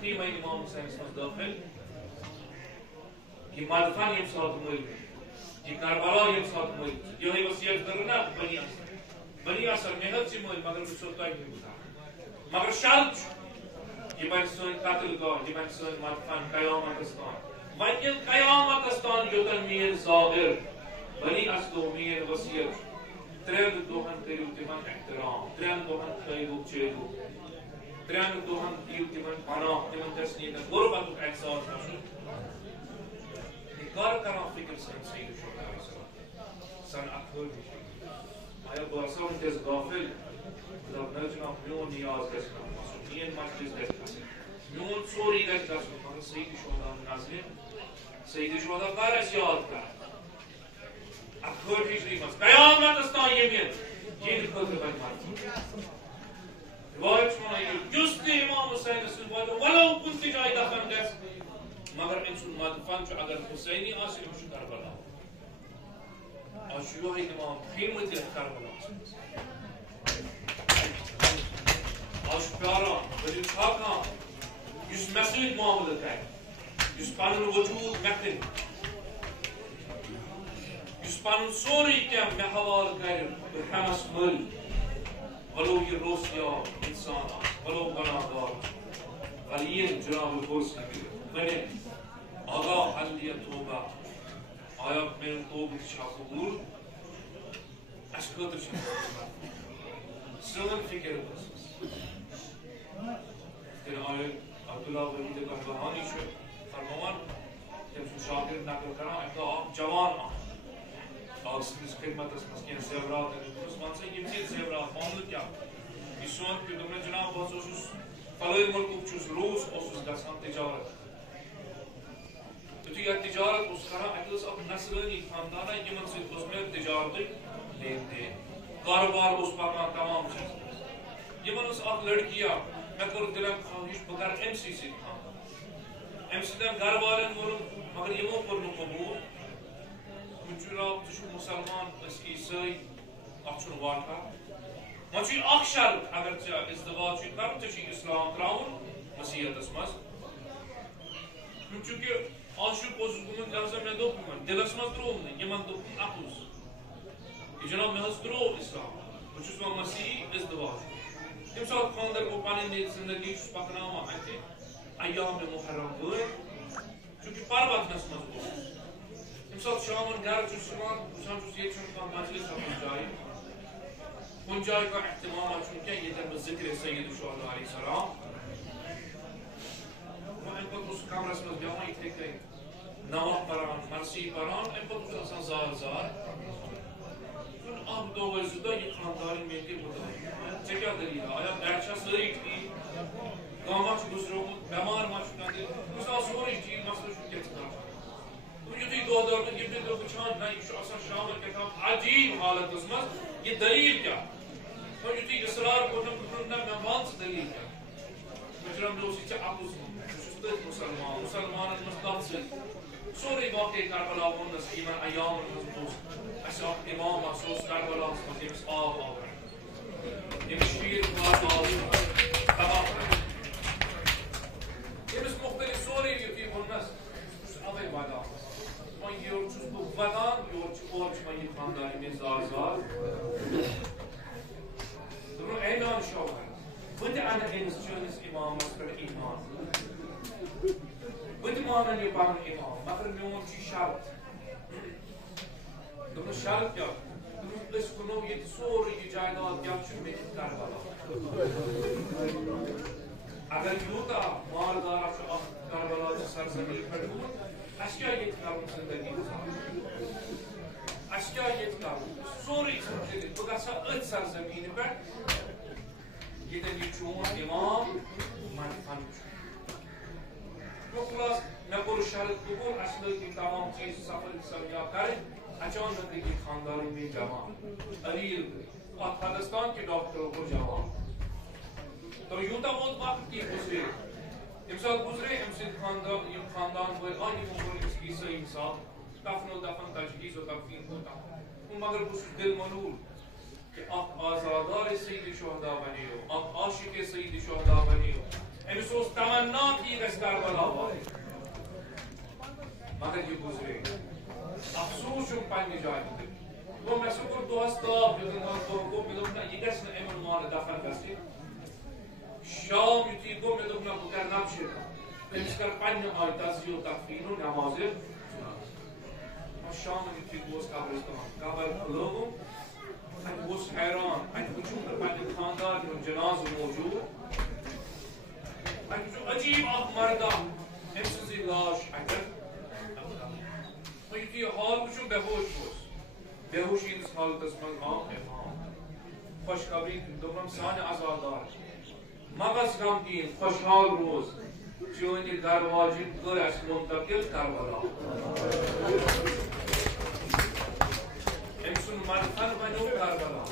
خيمة إمام حسين اسمه داخل كي مادفان يمسات مول كي كربلاء يمسات مول يهي وصية درنا بني أسر مهد سي مول مگر بسرطة يمسات مگر شرط يبان سوين قتل گاه يبان سوين مادفان قيامت استان وين قيامت استان يوتن مير زائر بني أسلو مير وصية ترين دوهن كيلو تمن احترام ترين دوهن كيلو تشيلو ترين دوهن كيلو تمن پناه تمن تسنيد غربة الإحساس نشو نكار كنا فكر سيد الشهداء سن أكثر آیا بارسان تز غافل لب نجنا میون نیاز دستم مسئولین مجلس دستم میون صوری دستم مگر سید الشهداء نازلین سید الشهداء قرش یاد کرد اکثر هیچ ماست قیامت استان یمین جیل خود باید روایت شما جست امام حسین رسول الله ولو كنت جای دفن دست مگر انسان مدفن چو اگر حسینی آسی مشو کربلا آشیوه امام قیمتی کربلا آش پیاران ولی خاکان یس مسعود معامله کرد یس پانون وجود مکن یس پانون سوری کم محوال کرد به همس مل ولو یہ روسیا انسان ولو گناہگار ولی جناب القرسی بنے آگاہ حلیہ توبہ آیا میں توبہ شاہ قبول اشکتر شاہ سن فکر بس تین آئے عبداللہ وحید قربانی شو فرمان جب سن شاگرد نقل کرا اکتا آپ جوان آگ سنس خدمت اس مسکین زیورات مسلمان سے یہ چیز زیورات معاملت کیا اس سوان کہ دمنے جناب بہت اس فلوی ملک چوز روس اس دستان تجارت تو یہ تجارت اس کرا اکلس اب نسلنی خاندانہ یہ منصد اس میں تجارت لین دے کاروبار اس پر تمام چیز یہ من اس اب لڑکیا میں کر دلم خواہش بگر ایم سی سے ایم سی دم گھر والن بولم مگر یہ وہ پر قبول جناب تشو مسلمان اس عیسائی اچھن واقع مچی اخ شرط اگر چا ازدواج کر تشی اسلام تراون مسیحیت اسمس چونکہ عاشق پوز گمن لفظ میں دو من دلس مز دروم نہیں یہ من دو اخوز یہ جناب میں درو اسلام بچس وہ مسیحی ازدواج تم سال خاندر کو پانی زندگی پکناوا اتے ایام محرم گئے چونکہ پروت نس مز مثال شامن گھر چسمان وشان چس یہ چون کان مجلس ہم کن جائے کا اہتمام چونکہ یہ در ذکر سید الشہداء علیہ السلام وہ ان پر اس کامرس میں بیاں ایک کہ نواح پران مرسی پران ان پر اس انسان زار چون اب دو وزدہ یہ خانداری میں کے بتا کیا دلیل آیا درچہ سری کی گاما چھ دوسروں کو بیمار ماچ کندی مثال سوری چیز مسئلہ شو کیا یہ دو دور میں جب لوگ چھان نہ یہ اصل شامل کے کام عجیب حالت اس میں یہ دلیل کیا تو یہ اصرار کو نہ مہمان سے دلیل کیا مجرم دوستی چھ اپوس مستد مسلمان مستد سے سوری واقع کربلا ون اس ایمان ایام المسدوس اسا امام مخصوص کربلا اس میں آب آور یہ شیر واقع تمام یہ اس مختلف سوری یہ الناس ابھی وعدہ من یور چوز بو ودان یور چور من خاندانی میں زار درو اعلان شو ود انا انس چونس امام پر ایمان ود مانن یہ پان امام مگر میون چی شرط درو شرط کیا درو اس کنو یہ سوری جائیداد کیا چھ میں کربلا اگر یوتا مالدار کربلا سرزمین پر اشکا یہ کارون زندگی اشکا یہ کارون سوری زندگی تو گسا ات سرزمین پر یہ دنی چون امام من فن تو خلاص میں پر شرط قبول اصل کی تمام چیز سفر سریا کرے اچان زندگی خاندانی میں جوان علیل پاکستان کے ڈاکٹروں کو جوان تو یوتا بہت وقت کی گزرے امسال گزرے امسال خاندان یہ خاندان ہوئے آنی ممکن اس کی صحیح انصاف دفن و دفن تجہیز و تکفین ہوتا مگر کچھ دل منور کہ آپ آزادار سید شہداء بنے ہو آپ عاشق سید شہداء بنے ہو أمس اوس تمنا کہ یہ گژھِ کربلا واتُن مگر یہ گزرے افسوس چھُم پننہِ جایہِ گوٚو مےٚ سُہ کوٚر دۄہس تاپھ یوٚتن تام دۄہ گوٚو مےٚ دوٚپ نہ یہِ گژھِ نہٕ یِمن مالہٕ دفن گژھٕنۍ شام یُتھُے گوٚو مےٚ دوٚپ نہ بہٕ کرٕ نبشہِ أمِس کر پننہِ آیہِ تزیٖل و تفریٖل و نمازِ شامن یُتھُے گوس قبرستان قبر کھُلٲوُم اتہِ گوس حیران اتہِ وٕچھُم نہٕ پننہِ خاندارنہِ ہُنٛد جنازٕ موجوٗد اتہِ وٕچھُم عجیٖب اکھ مردہ أمۍ سٕنٛزٕے لاش اتٮ۪ن یُتھُے یہِ حال وٕچھُم بے ہوش گوس بے ہوشی ہٕنٛدِس حالتس منٛز آو اِمام خوشخبری دوٚپُن سانہِ عزادار مغز غمگیٖن خۄشحال روز چٲنہِ گرٕ واجِنۍ کٔر اَسہِ منتقل کربلا أمۍ سُنٛد مدفن بنیو کربلا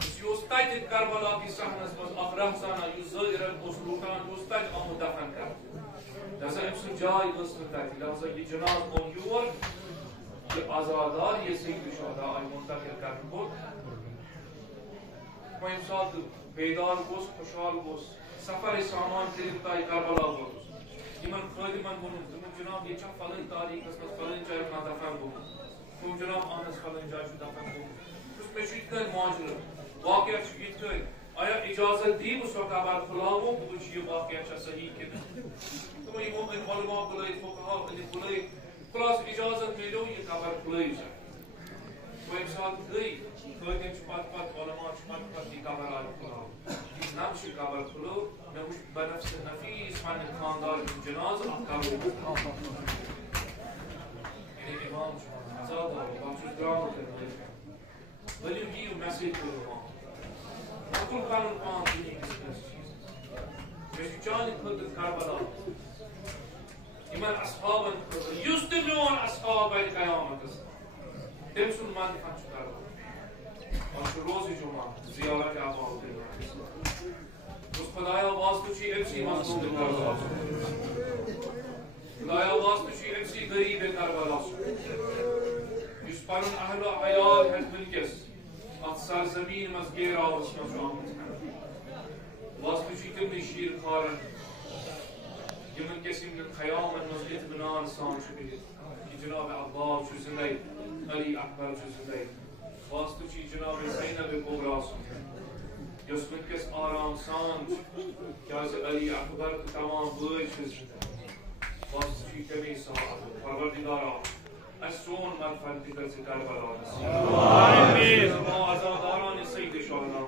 یہِ اوس تتہِ کربلا کِس صحنس منٛز اکھ رہزانا یُس زٲیرن اوس لوٗٹان یہِ اوس تتہِ آمُت دفن کرنہٕ لہذا أمۍ سٕنٛز جاے ٲس نہٕ تتہِ لہذا یہِ جناز اوٚن یور یہ آزادار یہ سید شہداء آئی منتقل کرن کو وہی ساتھ بیدار گوس خوشحال گوس سفر سامان کریب تائی کربلا گوس یمن خادمن ونن تمن جناب یہ چھا فلن تاریخ اس میں فلن جائے اپنا دفن گو تم جناب آنس فلن جائے چھو دفن گو اس میں شید کن معاشرہ واقعہ شید کن آیا اجازت دی اس وقت آبار کھلاو کچھ یہ واقعہ چھا صحیح کن تم یہ علماء بلائی فقہا بلائی خلاص اجازت ملو یہ قبر کھلٲیِو سا وہ ایک ساتھ گئی خٲدِم چھُ پتہٕ پتہٕ علماء چھُ پتہٕ پتہٕ یہِ قبر آیہِ کھُلاو یہِ نقشہِ قبر کھُلٲو مےٚ وُچھ بنفسِ نفیٖس پننہِ خاندار ہُنٛد جنازٕ اکھ قبرِ یعنی امام چھُ ونان عزادارو بہٕ چھُس درٛامُت ؤلِو یِیِو مےٚ سۭتۍ کٔرِو مۄکُل پنُن پان دُنہِکِس کٲنٛسہِ چیٖزس مےٚ چھُ چانہِ خٲطرٕ کربلا یمن اصحابن خٲطرٕ یُس تہِ میون اصحاب بنہِ قیامتس تٔمۍ سُنٛد مدفن چھُ کربلا آز چھُ روزٕ جمعہ زیارت آباد اس خدایا واسطہٕ چھُ أمسٕے مظلوٗم کربلا خدایا واسطہٕ چھُ أمسٕے غریٖب کربلا یُس پنُن اہل و عیال ہٮ۪تھ وٕنکٮ۪س اتھ سرزمیٖن منٛز گیراوس منٛز چھُ آمُت واسطہٕ چھُ تِمنٕے شیٖر کھارن یمن کس یمن خیامن منٛز اطمینان سان چھُ بِہِتھ کہ جناب عباس چھُ زندے علی اکبر چھُ زندے واسطہٕ چھُ جناب زینب کبرا سُنٛد یۄس وٕنکٮ۪س آرام سان چھِ کیازِ علی اکبر تہٕ تمام بٲے چھِ زندے واسطہٕ چھُ تمے ساتہٕ پروردگارا اَسہِ سون مدفن تہِ کٔرۍ ژٕ کربلا نصیٖب آزاداران سید شہداء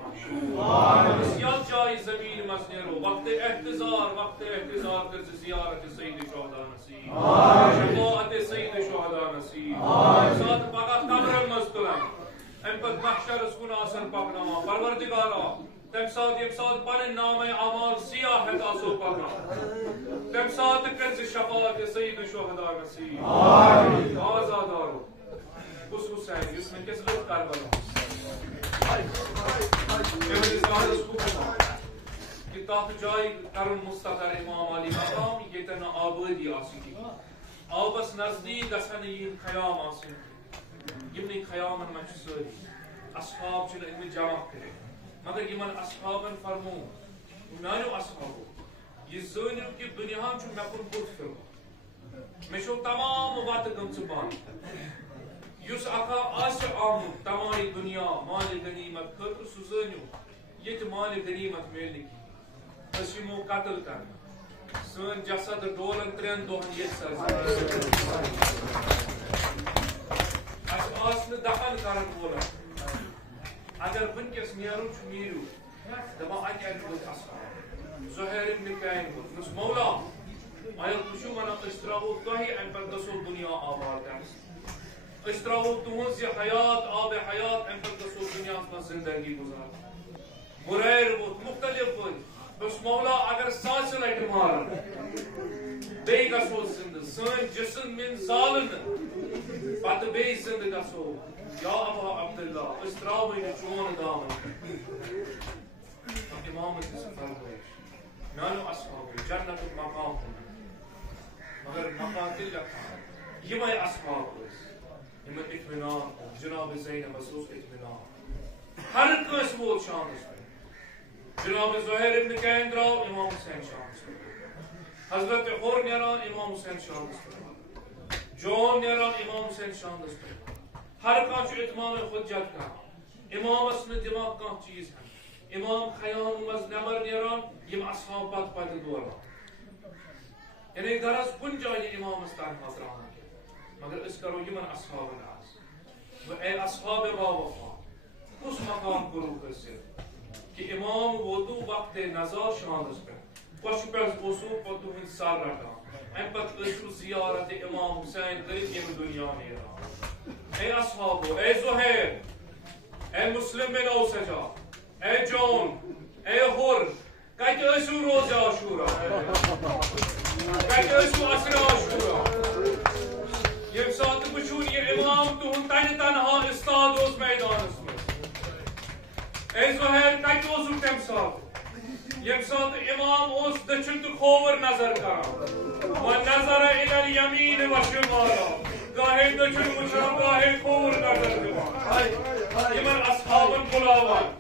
أسۍ یتھ جایہِ زمیٖن منٛز نیرو وقتِ احتضار کٔرۍ ژٕ زیارت سید شہداء نصیٖب شفاعت سید شہداء نصیٖب ییٚمہِ ساتہٕ پگاہ قبرن منٛز تُلن امہِ پتہٕ محشرس کُن آسن پکناوان پروردگارا تمہِ ساتہٕ پنٕنۍ نامے اعمال سیاہ ہٮ۪تھ آسو پکناوان تمہِ ساتہٕ کٔرۍ ژٕ شفاعت سید شہداء نصیٖب آزادارو کُس حُسین یُس وٕنکٮ۪س لوٚگ کربلا کہ تتھ جایہِ کرُن مستقر امام علی مقام ییٚتٮ۪ن نہٕ آبٲدی آسہِ کِہیٖنۍ آبس نزدیٖک گژھن نہٕ یِہنٛدۍ خیام آسٕنۍ یِمنٕے خیامن منٛز چھِ سٲری اصحاب چھِنہٕ ٲمٕتۍ جمع کٔرِتھ مگر یمن اصحابن فرموو میانیو اصحابو یہِ زٲنِو کہ دُنیاہن چھُ مےٚ کُن بُتھ پھِرمُت مےٚ چھو تمام وتہٕ گٔمژٕ بنٛد یُس اکھا آسہِ آمُت تماے دُنیا مالہِ غنیٖمت خٲطرٕ سُہ زٲنِو ییٚتہِ مالہِ غنیٖمت میلہِ نہٕ کِہیٖنۍ أسۍ یِمو قتل کرنہٕ سٲنۍ جسد ڈولن 3 دۄہن ییٚتہِ سر اَسہِ آسہِ نہٕ دفن کرن وولن اگر وٕنکٮ۪س نیرُن چھُ نیٖرِو دپان اتہِ اَتہِ وٲتۍ اصحاب زُہیر ابن کعب دوٚپنس مولا آیا تُہۍ چھِو ونان أسۍ ترٛاوو تۄہہِ امہِ پتہٕ گژھو دُنیا آباد کرنس أسۍ ترٛاوو تُہنٛز یہِ حیات آبِ حیات امہِ پتہٕ گژھو دُنیاہس منٛز زندگی گُزارٕنۍ بُریر ووت مختلف پٲٹھۍ دوٚپُس مولا اگر 100 لٹہِ مارن بیٚیہِ گژھو زندٕ سٲنۍ جسم مِن زالنہٕ پتہٕ بیٚیہِ زندٕ گژھو یا ابا عبداللہ أسۍ ترٛاوٕے نہٕ چون دامن امامس دِژ فرمٲیش میانیو اصحابو جنتُک مقام مگر مقام تہِ لیکھان یِمے اصحاب ٲسۍ یِمن اطمینان جناب زینبس اوس اطمینان ہر کٲنٛسہِ ووت شامس پٮ۪ٹھ جناب زہیر ابن کین دراو امام حسین شہادت حضرت حور نیران امام حسین شہادت جون نیران امام حسین شہادت ہر کان چھ اتمام حجت کا امام اس نے دماغ کان چیز ہے امام خیام مز نمر نیران یم اصحاب پت دوران یعنی غرض کن جائے امام استان حضران مگر اس کرو یمن اصحاب ناس و اے اصحاب با وفا اس مقام کو روح حاصل کہ امام وضو وقت نظر شہادت پہ خوش پس وضو پتو ہن سر رٹان ام پت اشو زیارت امام حسین کریم یم دنیا نیران اے اصحابو اے زہیر اے مسلم بن اوسجا اے جون اے حر کت اشو روز عاشورا کت اشو عصر عاشورا یم سات وچھون یہ امام تہن تن تنہا استاد اس میدانس میں اے زہیر کت اوسو تم سات یم سات امام اس دچن تو کھوور نظر کران و نظر الى الیمین و شمالا گاہے دچن وچھان گاہے کھوور نظر دیوان یمن اصحابن بلاوان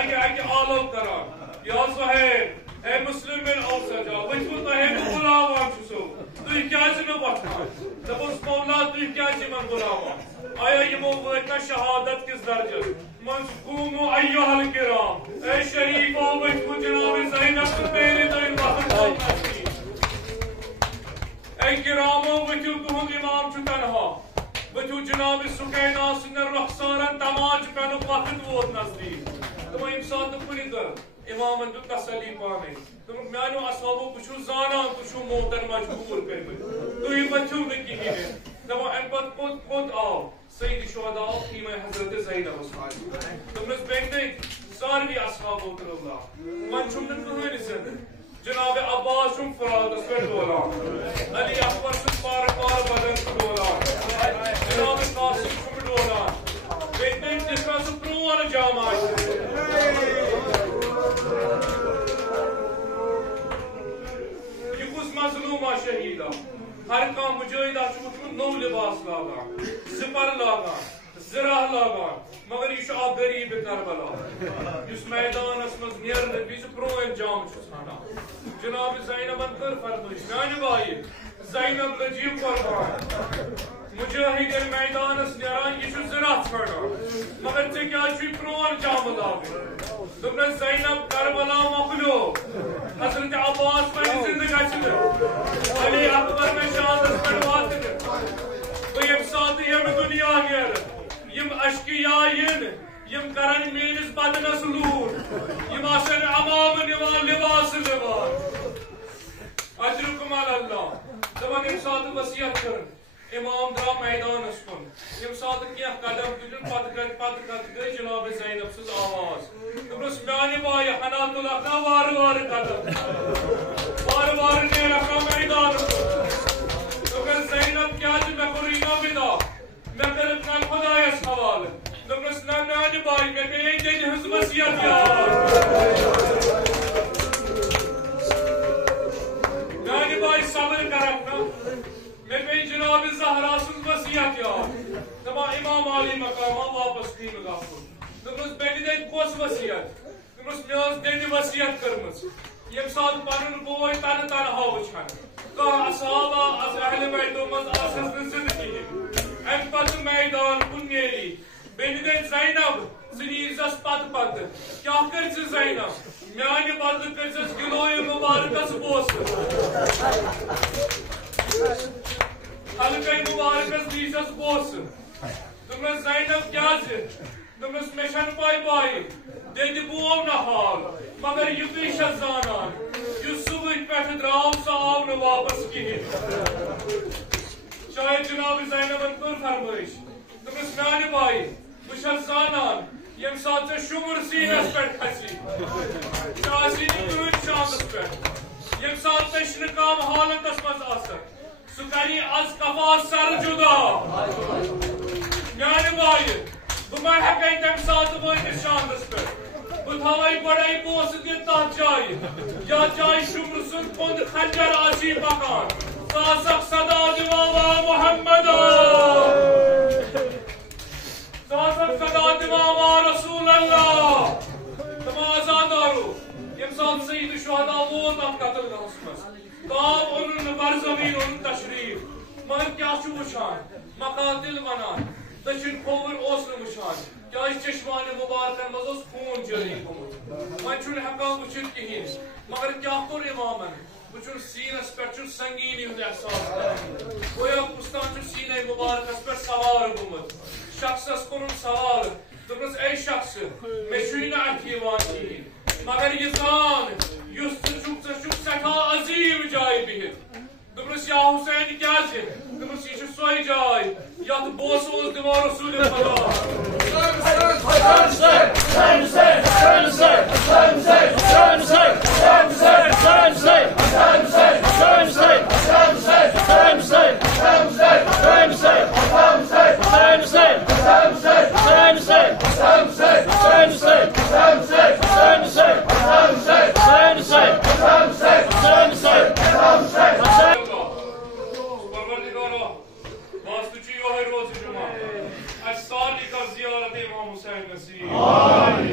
اگے آلو کران یا زہیر اے مسلم بن اوسجا وچھو تہے بلاوان چھسو تُہۍ کیازِ مےٚ وۄتھان دپوس مولا تُہۍ کیازِ یمن بلاوان آیا یمو وٲتۍ شہادت کِس درجس منٛز قومو ایھا الکرام اے شریفو وٕچھو جناب زینب تہٕ میرے دۄیہِ وقت اے کرامو وٕچھو تُہُنٛد امام چھُ تنہا وٕچھو جناب سُکینہ سٕنٛدٮ۪ن رۄخسارن تماچ پٮ۪نُک وقت ووت نزدیٖک تِمو ییٚمہِ ساتہٕ کُنہِ کٔر امامن دیُت تسلی پانے دوٚپُکھ میانیو اصحابو بہٕ چھُس زانان تُہۍ چھِو موتن مجبوٗر کٔرمٕتۍ تُہۍ ؤتھِو نہٕ کِہیٖنۍ دپان امہِ پتہٕ کوٚت آو سید شہدا آو یِمے حضرت زینبس دوٚپنس بیٚنہِ ساروٕے اصحابو ترٲو لا وۄنۍ چھُم نہٕ کٕہٕنۍ زِندٕ جناب عباس چھُم فراتس پٮ۪ٹھ ڈولان علی اکبر چھُم پارٕ بدن ڈولان جناب قاسم چھُم ڈولان بیٚیہِ تہِ ترٛاو سُہ پرٛون جامع مظلومہ شہیدہ ہر کان مجاہدہ چھُ وُچھمُت نوٚو لباس لاگان زِپر لاگان زِرہ لاگان مگر یہ چھُ اکھ غریٖب کربلا یُس میدانس منٛز نیرنہٕ وِزِ پرٛٲنۍ جام چھُ ژھانڈان جناب زینبن کٔر فرمٲیش میانہِ بایہِ زینب لٔجیٖو قۄربان مجاہد ییٚلہِ میدانس نیران یہِ چھُ زِرہ ژھانڈان مگر ژےٚ کیٛازِ چھُے پرٛون جامہٕ لاگُن دوٚپنس زینب کربلا مۄکلیو حضرت عباس وۄنۍ زندٕ گژھِ نہٕ علی اکبر مےٚ شہادتس پٮ۪ٹھ واتہِ نہٕ بہٕ ییٚمہِ ساتہٕ ییٚمہِ دُنیا نیرٕ یم اشقیا ین یم کرن میٲنِس بدنس لوٗر یم آسن امام نِوان لباس نِوان اجرکم علی اللہ دپان ییٚمہِ ساتہٕ وصیت کٔر امام درٛاو میدانس کُن ییٚمہِ ساتہٕ کینٛہہ قدم تُلِن پتہٕ گٔے جناب زینب سٕنٛز آواز دوٚپنس میانہِ بایہِ ہنا تُلکھ نا وارٕ وارٕ قدم وارٕ وارٕ نیرکھ نا میدانس دوٚپنس زینب کیٛازِ مےٚ کوٚرُے نا وِدا مےٚ کٔرٕکھ نا خۄدایس حوالہٕ دوٚپنس نہ میانہِ بایہِ مےٚ پیٚیے دٮ۪دِ ہٕنٛز وصیت یاد میانہِ بایہِ صبر کرکھ نا مےٚ پیٚیہِ جناب زہرا سٕنٛز وصیت یاد دپان امام علی مقامہ واپس دِنہٕ گژھُن دوٚپنس بیٚنہِ دٮ۪دِ کۄس وصیت دوٚپنس مےٚ ٲس دٮ۪دِ وصیت کٔرمٕژ ییٚمہِ ساتہٕ پنُن بوے تنہٕ تنہا وٕچھان کانٛہہ اصحابہ اہلِ بیتو منٛز آسٮ۪س نہٕ زِندٕ کِہیٖنۍ امہِ پتہٕ میدان کُن نیری بیٚنہِ دٮ۪دِ زینب ژٕ نیٖزٮ۪س پتہٕ کیٛاہ کٔرۍ ژٕ زینب میانہِ بدلہٕ کٔرۍزٮ۪س گِلوے مُبارکس بوسہٕ حلقے مبارکس دیٖزٮ۪س بوسہٕ دوٚپنس زینب کیٛازِ دوٚپنس مےٚ چھنہٕ پاے بایہِ دٮ۪دِ بوو نہٕ حال مگر یُتُے چھَس زانان یُس صُبحٕکۍ پٮ۪ٹھٕ درٛاو سُہ آو نہٕ واپس کِہیٖنۍ شاید جناب زینبن کٔر فرمٲیش دوٚپنس میانہِ بایہِ بہٕ چھَس زانان ییٚمہِ ساتہٕ ژےٚ شُمر سیٖنس پٮ۪ٹھ کھسی ژےٚ آسی نہٕ کٕہٕنۍ شامس پٮ۪ٹھ ییٚمہِ ساتہٕ تٔشنہٕ کام حالتس منٛز آسکھ سُہ کری از کفاس سر جدا میانہِ بایہِ بہٕ ما ہٮ۪کے تمہِ ساتہٕ وٲتِتھ شامس پٮ۪ٹھ بہٕ تھاوے گۄڈے پونٛسہٕ دِتھ تتھ جایہِ یتھ جایہِ شُمر سُنٛد کوٚند خنجر آسی پکان ژٕ آسکھ سدا دِوان وا محمد ژٕ آسکھ سدا دِوان وا رسول اللہ تِم آزادارو سال سید الشہداء ووت ات قتل گاہس مز تاب اونن برزمین اونن تشریف مگر کیا چھو وچھان مقاتل ونان دچن کھوور اوس نہ وچھان کیا چشمان مبارکن مز اوس خون جاری گومت وۄنۍ چھُنہٕ ہٮ۪کان وٕچھِتھ کِہیٖنۍ مگر کیا کوٚر اِمامن وٕچھُن سیٖنس پٮ۪ٹھ چھُ سنگیٖنی ہُنٛد احساس کران گویا کُستان چھُ سیٖنے مُبارکس پٮ۪ٹھ سوار گوٚمُت شخصس کوٚرُن سوال دوٚپنس اے شخص مےٚ چھُے نہٕ اَتھِ یِوان کِہیٖنۍ مگر یہِ زان یُس ژٕ چھُکھ سٮ۪ٹھاہ عظیٖم جایہِ بِہِتھ دوٚپنس یا حُسین کیٛازِ دوٚپنس یہِ چھِ سۄے جاے یتھ بوسہٕ اوس دِوان رسوٗلِ خۄدا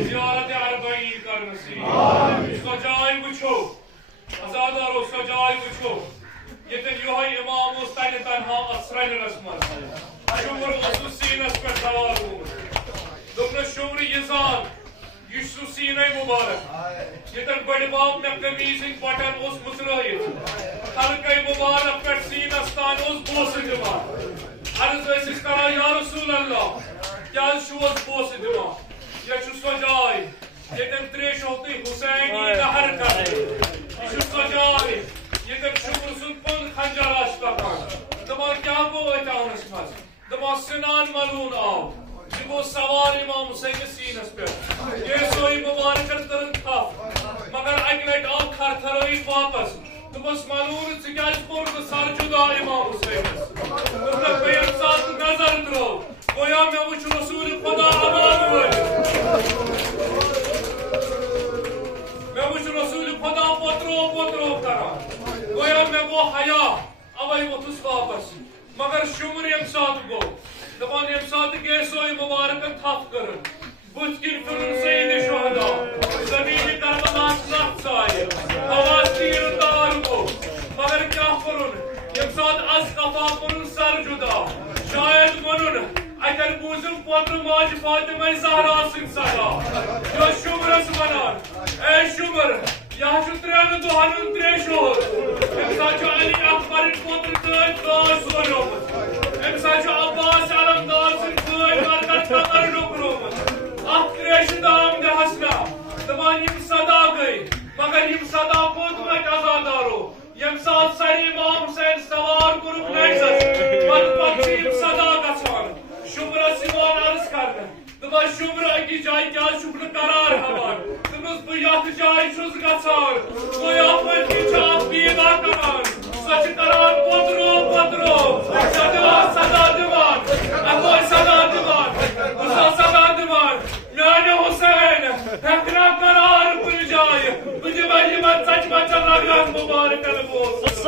زیارت اربعین کر نصیب سۄ جاے وٕچھو عزادارو سۄ جاے وٕچھو ییٚتٮ۪ن یِہوٚے اِمام اوس تَنہِ تنہا اتھ سرٛنٮ۪رس منٛز شُمر اوسُس سیٖنس پٮ۪ٹھ سوار گوٚمُت دوٚپنس شُمرٕ یہِ زان یہِ چھُ سُہ سیٖنے مُبارک ییٚتٮ۪ن بٔڑِ بب مےٚ قمیٖضٕکۍ بٹن اوس مٕژرٲیِتھ حلقے مُبارک پٮ۪ٹھ سیٖنس تانۍ اوس بوسہٕ دِوان عرض ٲسِس کران یا رسول اللہ کیٛازِ چھُو حظ بوسہٕ دِوان یہ چھُ سۄ جاے ییٚتٮ۪ن ترٛیشو تُہۍ حُسینی نہر کرنہِ یہِ چھُ سۄ جاے ییٚتٮ۪ن شُمر سُنٛد پُن خنجر آسہِ پکان دپان کیٛاہ گوٚو أتۍ آونس منٛز دپان سنان ملوٗن آو یہِ گوٚو سوار اِمام حُسینس سیٖنس پٮ۪ٹھ گیسویی مُبارکن کٔرٕن تھپھ مگر اکہِ لٹہِ آو تھرتھرٲیِتھ واپس دوٚپمس ملوٗن ژٕ کیٛازِ کوٚرُکھ سر جُدا اِمام حُسینس دوٚپنکھ بیٚیہِ ییٚمہِ ساتہٕ نظر ترٲو گویا مےٚ وٕچھ رسوٗلِ خۄدا امان وٲلِتھ مےٚ وٕچھ رسوٗلِ خۄدا پوترو کران گویا مےٚ گوٚو حیا اوے ووٚتھُس واپس مگر شُمر ییٚمہِ ساتہٕ گوٚو دپان ییٚمہِ ساتہٕ گیسویی مُبارکن تھپھ کٔرٕن بُتھِ کِنۍ پھِرُن سیٖدِ شہدا زمیٖنہِ کربلاہس نکھ ژایہِ ہواس تیٖرٕ تار گوٚو مگر کیٛاہ کوٚرُن ییٚمہِ ساتہٕ از کفا کوٚرُن سر جُدا شاید ووٚنُن اتٮ۪ن بوٗزِم پوترٕ ماجہِ فاطمہ زہرا سٕنٛدۍ صدا یہِ اوس شُمرس ونان اے شُمر یہِ حظ چھُ 3 دۄہن ہُنٛد ترٛیشور أمِس حظ چھُ علی اکبرٕنۍ پوترٕ تٲج گاش سورمُت أمِس حظ چھُ عباس علمدار سٕنٛدۍ بٲے مرکز قمر ڈُکرومُت اتھ ترٛیشہِ دام دِہس نا دپان یِم صدا گٔے مگر یِم صدا کوٚت وٲتۍ عزادارو ییٚمہِ ساتہٕ سر اِمام حُسین سوار کوٚرُکھ نَرِسس پتہٕ چھِ یِم صدا گژھان شُمرس یِوان عرض کرنہٕ دپان شُمرٕ أکِس جایہِ کیٛازِ چھُکھ نہٕ قرار ہاوان دوٚپنس بہٕ یتھ جایہِ چھُس گژھان گوٚو یپٲرۍ کِنۍ چھِ اکھ بیٖنا کران سۄ چھِ کران پوترو سۄ دِوان صدا دِوان اپٲرۍ صدا دِوان بہٕ چھُسا صدا دِوان میانہِ حُسین ہٮ۪کنا قرار کُنہِ جایہِ بہٕ دِمے یِمن ژتجی رگن مُبارکن بوس